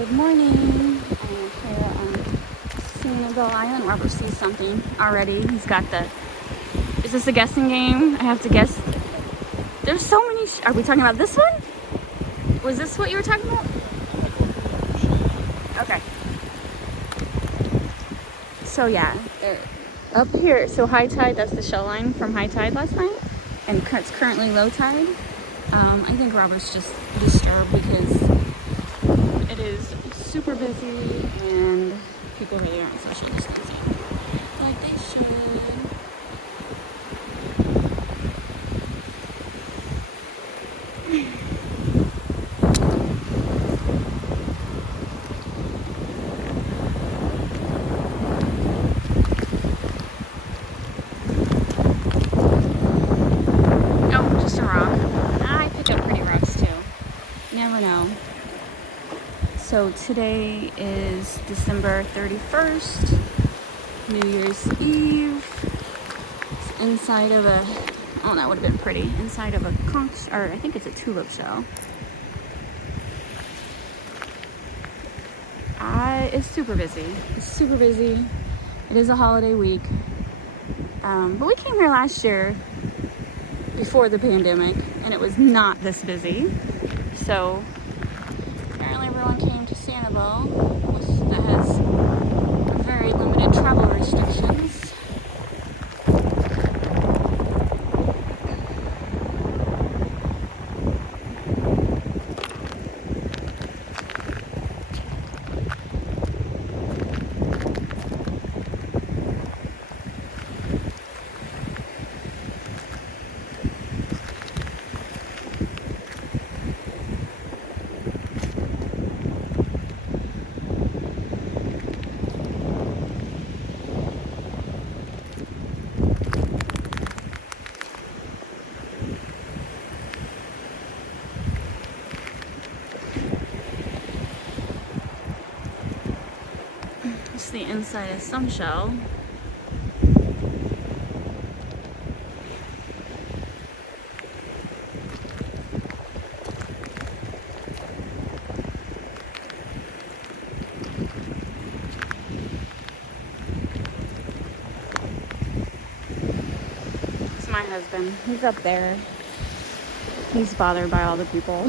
Good morning. I am here on Sanibel Island. Robert sees something already. He's got the... Is this a guessing game? I have to guess. There's so many... Are we talking about this one? Was this what you were talking about? Okay. So yeah, up here, so high tide, that's the shell line from high tide last night. And it's currently low tide. I think Robert's just disturbed because it is super busy and people really aren't social distancing like they should. Oh, just a rock. I pick up pretty rocks too. You never know. So today is December 31st, New Year's Eve. It's inside of a, oh, that would have been pretty, inside of a conch, or I think it's a tulip shell. It's super busy. It's super busy. It is a holiday week. But we came here last year before the pandemic and it was not this busy. So apparently everyone came to Sanibel, that has very limited travel restrictions. It's the inside of some shell. It's my husband. He's up there. He's bothered by all the people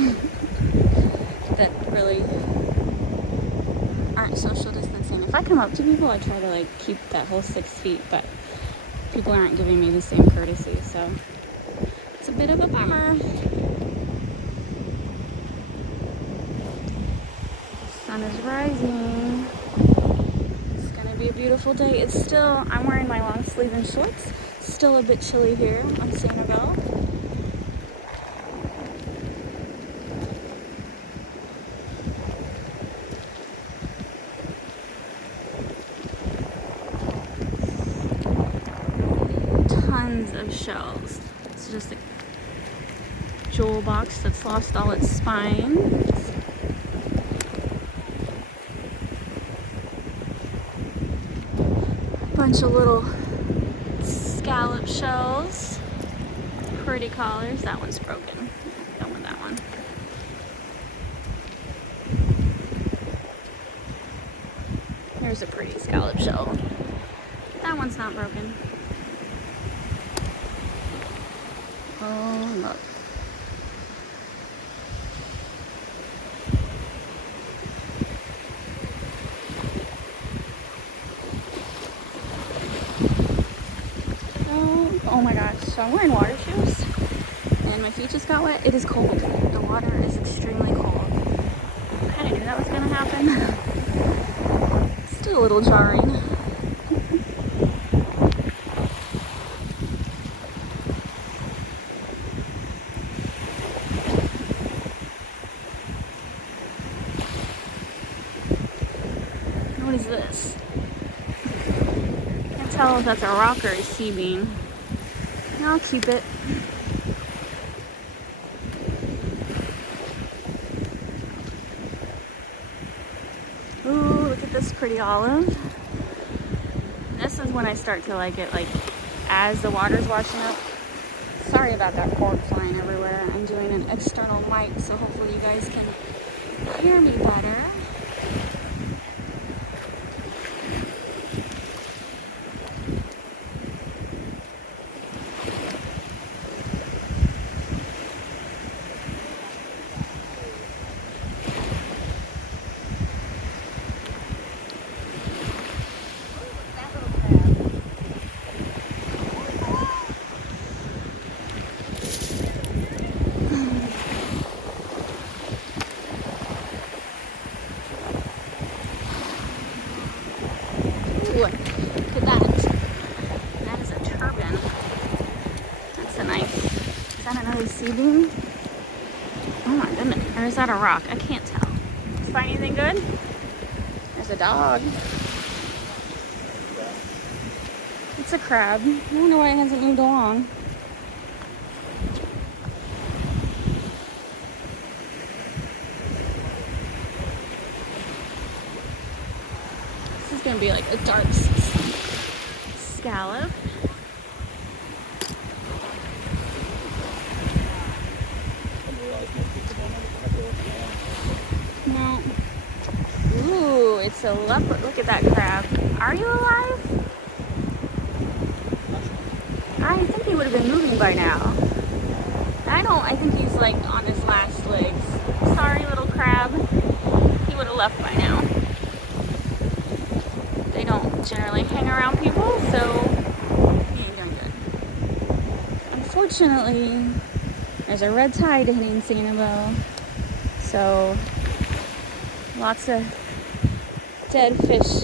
that really aren't social distancing. If I come up to people, I try to like keep that whole 6 feet, but people aren't giving me the same courtesy, so it's a bit of a bummer. The sun is rising. It's gonna be a beautiful day. It's still, I'm wearing my long sleeve and shorts. Still a bit chilly here on Sanibel. Tons of shells. It's just a jewel box that's lost all its spines. Bunch of little scallop shells. Pretty collars. That one's broken. Done with that one. Here's a pretty scallop shell. That one's not broken. Oh, look. Oh my gosh. So I'm wearing water shoes and my feet just got wet. It is cold. The water is extremely cold. I kind of knew that was going to happen. Still a little jarring. What is this? Can't tell if that's a rock or a sea bean. I'll keep it. Ooh, look at this pretty olive. This is when I start to like it, like as the water's washing up. Sorry about that cork flying everywhere. I'm doing an external mic, so hopefully you guys can hear me better. that another sea beam? Oh my goodness. Or is that a rock? I can't tell. Did you find anything good? There's a dog. It's a crab. I wonder why it hasn't moved along. This is gonna be like a dark scallop. No. Ooh, it's a leopard. Look at that crab. Are you alive? I think he would have been moving by now. I think he's like on his last legs. Sorry, little crab. He would have left by now. They don't generally hang around people, so he ain't doing good. Unfortunately, there's a red tide hitting Sanibel, so lots of dead fish